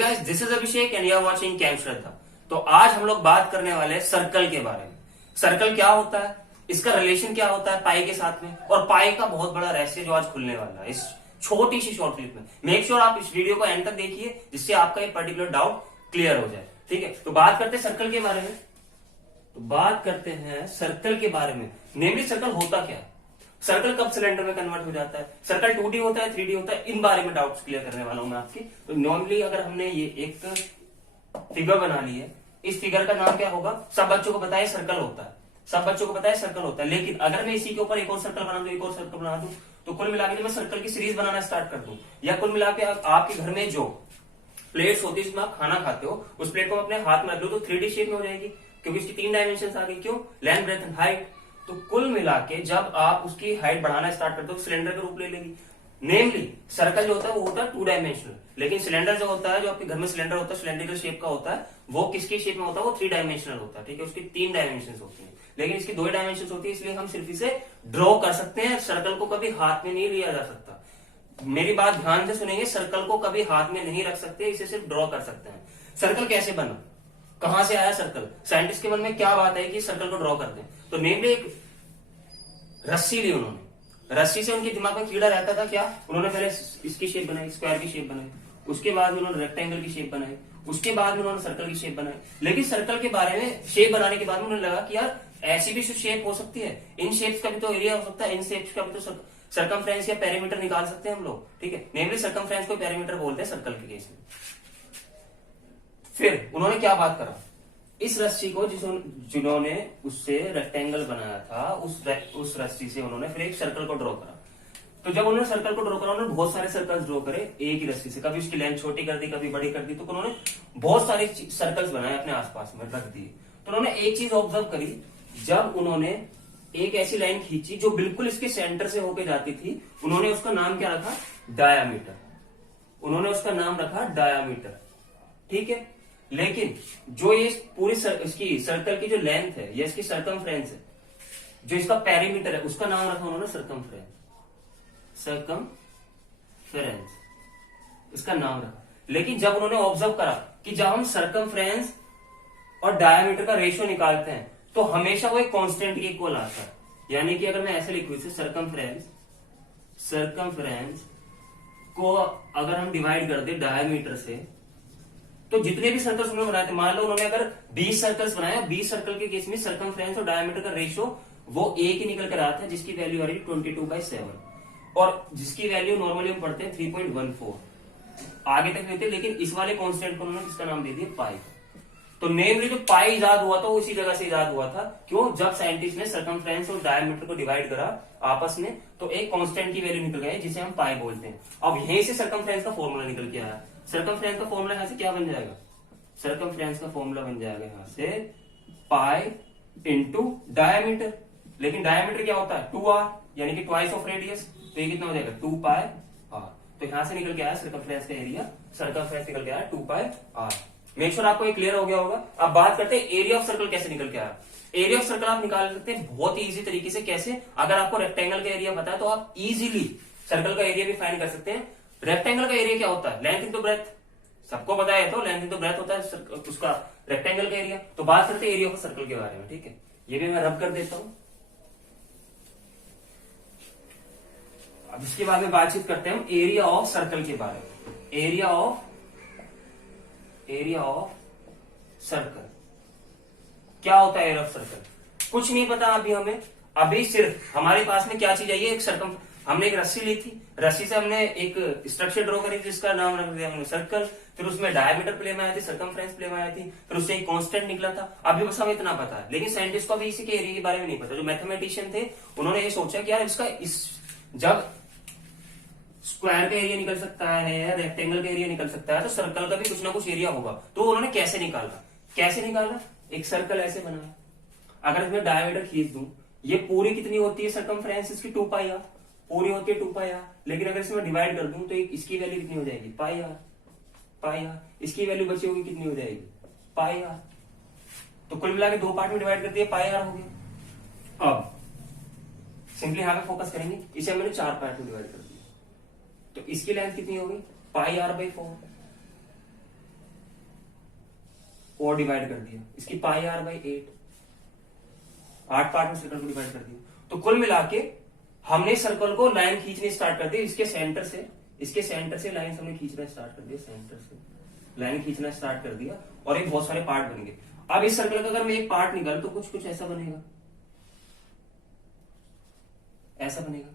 Guys, this is Abhishek and you are watching cam Shraddha. तो आज हम लोग बात करने वाले हैं सर्कल के बारे में। सर्कल क्या होता है, इसका रिलेशन क्या होता है पाई के साथ में, और पाई का बहुत बड़ा रहस्य जो आज खुलने वाला है इस छोटी सी शॉर्ट क्लिप में। मेक श्योर आप इस वीडियो को एंड तक देखिए जिससे आपका ये पर्टिकुलर डाउट क्लियर हो जाए। ठीक है, तो बात करते हैं सर्कल के बारे में। तो बात करते हैं सर्कल के बारे में, नेमली सर्कल होता क्या है, सर्कल कब सिलेंडर में कन्वर्ट हो जाता है, सर्कल 2D होता है 3D होता है, इन बारे में डाउट्स क्लियर करने वाला हूं मैं आपकी। तो नॉर्मली अगर हमने ये एक फिगर बना ली है, इस फिगर का नाम क्या होगा, सब बच्चों को पता है सर्कल होता है, सब बच्चों को पता है सर्कल होता है। लेकिन अगर मैं इसी के ऊपर एक और सर्कल बना दूं, एक और सर्कल बना दूं, तो कुल मिला के मैं सर्कल की सीरीज बनाना स्टार्ट कर दूं, या कुल मिला के आपके घर में जो प्लेट्स होती है जिसमें आप खाना खाते हो, उस प्लेट को अपने हाथ में रख लो तो 3D शेप में हो जाएगी, क्योंकि इसकी 3 डायमेंशन आ गई। क्यों, लेंथ ब्रेथ एंड हाइट। तो कुल मिला के जब आप उसकी हाइट बढ़ाना स्टार्ट करते हो तो सिलेंडर का रूप ले लेगी। नेमली सर्कल जो होता है वो होता है 2 डायमेंशनल, लेकिन सिलेंडर जो होता है, जो आपके घर में सिलेंडर होता है सिलेंड्रिकल शेप का होता है, वो किसकी शेप में होता है, वो 3 डायमेंशनल होता है। ठीक है, उसकी 3 डायमेंशन होती है, लेकिन इसकी 2 डायमेंशन होती है, इसलिए हम सिर्फ इसे ड्रॉ कर सकते हैं। सर्कल को कभी हाथ में नहीं लिया जा सकता। मेरी बात ध्यान से सुनेंगे, सर्कल को कभी हाथ में नहीं रख सकते, इसे सिर्फ ड्रॉ कर सकते हैं। सर्कल कैसे बना, कहां से आया सर्कल, साइंटिस्ट के मन में क्या बात है कि सर्कल को ड्रॉ करते हैं। तो नेमली एक रस्सी ली उन्होंने, रस्सी से उनके दिमाग में कीड़ा रहता था क्या, उन्होंने पहले इसकी शेप बनाई, स्क्वायर की शेप बनाई, उसके बाद उन्होंने रेक्टेंगल की शेप बनाई, उसके बाद में उन्होंने सर्कल की शेप बनाई। लेकिन सर्कल के बारे में शेप बनाने के बाद में उन्हें लगा कि यार ऐसी भी शेप हो सकती है, इन शेप्स का भी तो एरिया हो सकता है, इन शेप्स का भी तो सर्कमफ्रेंस या पेरीमीटर निकाल सकते हैं हम लोग। ठीक है, नेमली सर्कमफ्रेंस को पेरीमीटर बोलते हैं सर्कल के केस में। फिर उन्होंने क्या बात करा, इस रस्सी को जिन्होंने उससे रेक्टेंगल बनाया था, उस रस्सी से उन्होंने फिर एक सर्कल को ड्रॉ करा। तो जब उन्होंने सर्कल को ड्रॉ करा, उन्होंने बहुत सारे सर्कल्स ड्रॉ करे एक ही रस्सी से, कभी उसकी लेंथ छोटी कर दी, कभी बड़ी कर दी, तो उन्होंने बहुत सारे सर्कल्स बनाए अपने आसपास में रख दिए। तो उन्होंने एक चीज ऑब्जर्व करी, जब उन्होंने एक ऐसी लाइन खींची जो बिल्कुल इसके सेंटर से होके जाती थी, उन्होंने उसका नाम क्या रखा, डायामीटर। उन्होंने उसका नाम रखा डायामीटर। ठीक है, लेकिन जो ये पूरी इसकी सर्कल की जो लेंथ है या इसकी सर्कमफ्रेंस है, जो इसका पेरीमीटर है, उसका नाम रखा उन्होंने सर्कमफ्रेंस। सर्कमफ्रेंस इसका नाम रखा। लेकिन जब उन्होंने ऑब्जर्व करा कि जब हम सर्कमफ्रेंस और डायामीटर का रेशियो निकालते हैं तो हमेशा वो एक कांस्टेंट के इक्वल आता है। यानी कि अगर मैं ऐसे लिखूं इसे, सर्कमफ्रेंस को अगर हम डिवाइड कर दे डायामीटर से, तो जितने भी सर्कल्स उन्होंने बनाए थे, मान लो उन्होंने अगर 20 सर्कल्स बनाए, 20 सर्कल के केस में सर्कमफ्रेंस और डायमीटर का रेशियो वो एक ही निकल कर आता है, जिसकी वैल्यू आ रही है 22/7, और जिसकी वैल्यू नॉर्मली हम पढ़ते हैं 3.14 आगे तक लेते हैं। लेकिन इस वाले कांस्टेंट को उन्होंने किसका नाम दे दिया, पाई। तो नेमली जो पाई इजाद हुआ था वो इसी जगह से इजाद हुआ था। क्यों, जब साइंटिस्ट ने सर्कमफ्रेंस और डायमीटर को डिवाइड करा आपस में, तो एक कांस्टेंट की वैल्यू निकल गई जिसे हम पाई बोलते हैं। अब यहीं से सर्कमफ्रेंस का फॉर्मूला निकल के आया। सर्कमफ्रेंस का फॉर्मूला यहां से क्या बन जाएगा, सर्कमफ्रेंस का फॉर्मूला बन जाएगा यहां से पाई इंटू डायमीटर। लेकिन डायमीटर क्या होता है, 2r, यानी कि ट्वाइस ऑफ रेडियस। तो ये कितना हो जाएगा, 2πr। तो यहां से निकल के आया सर्कमफ्रेंस का एरिया, सर्कमफ्रेंस निकल के आया 2πr। मेक श्योर आपको ये क्लियर हो गया होगा। अब बात करते हैं एरिया ऑफ सर्कल कैसे निकल के आया। एरिया ऑफ सर्कल आप निकाल सकते हैं बहुत ही इजी तरीके से। कैसे, अगर आपको रेक्टेंगल का एरिया पता है तो आप इजीली सर्कल का एरिया भी फाइंड कर सकते हैं। रेक्टेंगल का एरिया क्या होता है, लेंथ इंटू ब्रेथ, सबको पता है। तो लेंथ इंटू ब्रेथ होता है उसका रेक्टेंगल का एरिया। तो बात करते हैं एरिया ऑफ सर्कल के बारे में। ठीक है, ये भी मैं रब कर देता हूं। अब इसके बाद में बातचीत करते हैं हम एरिया ऑफ सर्कल के बारे में। एरिया ऑफ सर्कल क्या होता है, एरिया ऑफ सर्कल कुछ नहीं पता अभी हमें। अभी सिर्फ हमारे पास में क्या चीज आई है, एक हमने एक रस्सी ली थी, रस्सी से हमने एक स्ट्रक्चर ड्रॉ करी जिसका नाम रख दिया हमने सर्कल। फिर उसमें डायमीटर प्ले में आई थी, सर्कमफ्रेंस प्ले में आई थी, फिर उससे एक कांस्टेंट निकला था। अभी बस हमें इतना पता है। लेकिन साइंटिस्ट को अभी इसी के एरिया के बारे में नहीं पता। जो मैथमेटिशियन थे उन्होंने ये सोचा कि यार इसका जब स्क्वायर का एरिया निकल सकता है, रेक्टेंगल का एरिया निकल सकता है, तो सर्कल का भी कुछ ना कुछ एरिया होगा। तो उन्होंने कैसे निकाला, एक सर्कल ऐसे बनाया। अगर इसमें डायमीटर खींच दूं, ये पूरी कितनी होती है सर्कमफ्रेंस इसकी, 2πr पूरी होती है 2πr। लेकिन अगर इसमें डिवाइड कर दूं तो इसकी वैल्यू कितनी हो जाएगी, पाई इसकी वैल्यू बची होगी कितनी हो जाएगी, πr। तो कुल मिला के 2 पार्ट में डिवाइड कर दिया, πr हो गया। अब सिंपली यहां पे फोकस करेंगे, इसे मैंने 4 पार्ट में डिवाइड कर दिया, तो इसकी लेंथ कितनी होगी, πr/4। और डिवाइड कर दिया, इसकी पाई आर बाई 8 पार्ट में सर्कल को डिवाइड कर दिया। तो कुल मिला के हमने सर्कल को लाइन खींचनी स्टार्ट कर दी, इसके सेंटर से लाइन हमने खींचना स्टार्ट कर दिया, सेंटर से लाइन खींचना स्टार्ट कर दिया और एक बहुत सारे पार्ट बन गए। अब इस सर्कल का अगर मैं एक पार्ट निकालूं तो कुछ ऐसा बनेगा, ऐसा बनेगा,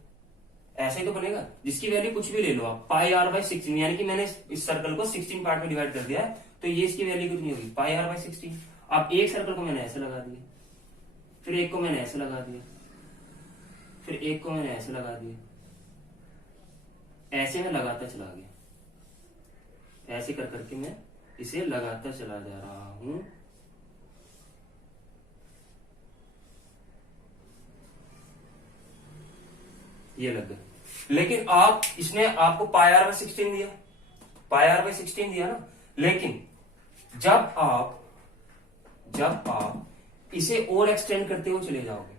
ऐसा ही तो बनेगा, जिसकी वैल्यू कुछ भी ले लो आप, पाई आर बाई 16, यानी कि मैंने इस सर्कल को 16 पार्ट में डिवाइड कर दिया है, तो ये इसकी वैल्यू कितनी होगी, पाई आर बाई 16। अब एक सर्कल को मैंने ऐसे लगा दिया, फिर एक को मैंने ऐसे लगा दिया, फिर एक को मैंने ऐसे लगा दिया, ऐसे में लगाता चला गया, ऐसे कर करके मैं इसे लगाता चला जा रहा हूं। ये लग गया, लेकिन आप इसने आपको पाई आर बाई 16 दिया, पाई आर बाई 16 दिया ना, लेकिन जब आप इसे और एक्सटेंड करते हुए चले जाओगे,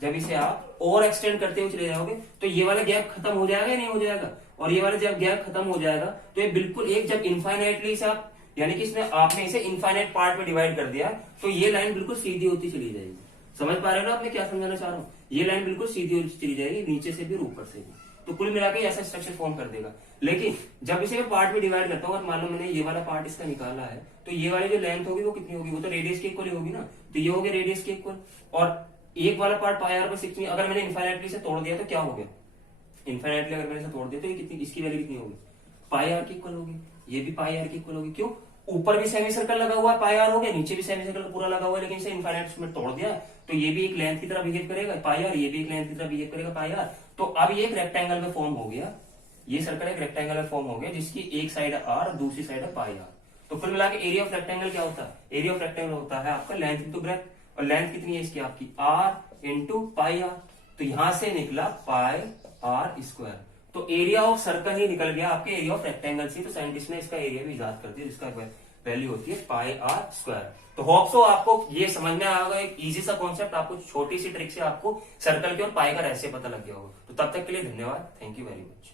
जब इसे आप और एक्सटेंड करते हुए चले जाओगे तो ये वाला गैप खत्म हो जाएगा या नहीं हो जाएगा, और ये वाला जब गैप खत्म हो जाएगा तो ये बिल्कुल एक, जब इनफाइनाइटली से आप, यानी कि इसमें आपने इसे इनफाइनाइट पार्ट में डिवाइड कर दिया, तो ये लाइन बिल्कुल सीधी होती चली जाएगी। समझ पा रहे हो ना आपने क्या समझाना चाह रहा हूं, ये लाइन बिल्कुल सीधी होती चली जाएगी, नीचे से भी और ऊपर से भी, तो कुल मिला के ऐसा स्ट्रक्चर फॉर्म कर देगा। लेकिन जब इसे मैं पार्ट में डिवाइड करता हूँ और मान लो मैंने ये वाला पार्ट इसका निकाला है, तो ये वाली जो लेंथ होगी वो कितनी होगी, वो तो रेडियस के इक्वल होगी ना, तो ये हो गया रेडियस के इक्वल। और एक वाला पार्ट पाई आर बाई 16 अगर मैंने इनफाइनाइटली से तोड़ दिया तो क्या हो गया, इनफाइनाइटली अगर मैंने इसे तोड़ दिया तो ये कितनी, इसकी वैल्यू कितनी होगी, पाई आर की इक्वल होगी, ये भी पाई आर की इक्वल होगी। क्यों, ऊपर भी सेमी सर्कल लगा हुआ है, पाई आर हो गया, नीचे भी सेमी सर्कल पूरा लगा हुआ है, लेकिन इसे इनफाइनाइट में तोड़ दिया तो ये भी एक लेंथ की तरह बिहेव करेगा पाई आर, ये भी एक लेंथ की तरह बिहेव करेगा पाई आर। तो अब ये एक रेक्टेंगल में फॉर्म हो गया, ये सर्कल एक रेक्टेंगल में फॉर्म हो गया, जिसकी एक साइड है आर, दूसरी साइड है पाई आर। तो कुल मिला के एरिया ऑफ रेक्टेंगल क्या होता है, एरिया ऑफ रेक्टेंगल होता है आपका लेंथ इंटू ब्रेथ, और लेंथ कितनी है इसकी आपकी आर इंटू पाई आर, तो यहां से निकला पाई आर स्क्वायर। तो एरिया ऑफ सर्कल ही निकल गया आपके एरिया ऑफ रेक्टेंगल से, तो साइंटिस्ट ने इसका एरिया भी इजाद कर दिया, जिसका वैल्यू होती है पाई आर स्क्वायर। तो होप सो आपको ये समझ में आएगा, एक इजी सा कॉन्सेप्ट, आपको छोटी सी ट्रिक से आपको सर्कल के और पाई का रहस्य पता लग गया होगा। तो तब तक के लिए धन्यवाद, थैंक यू वेरी मच।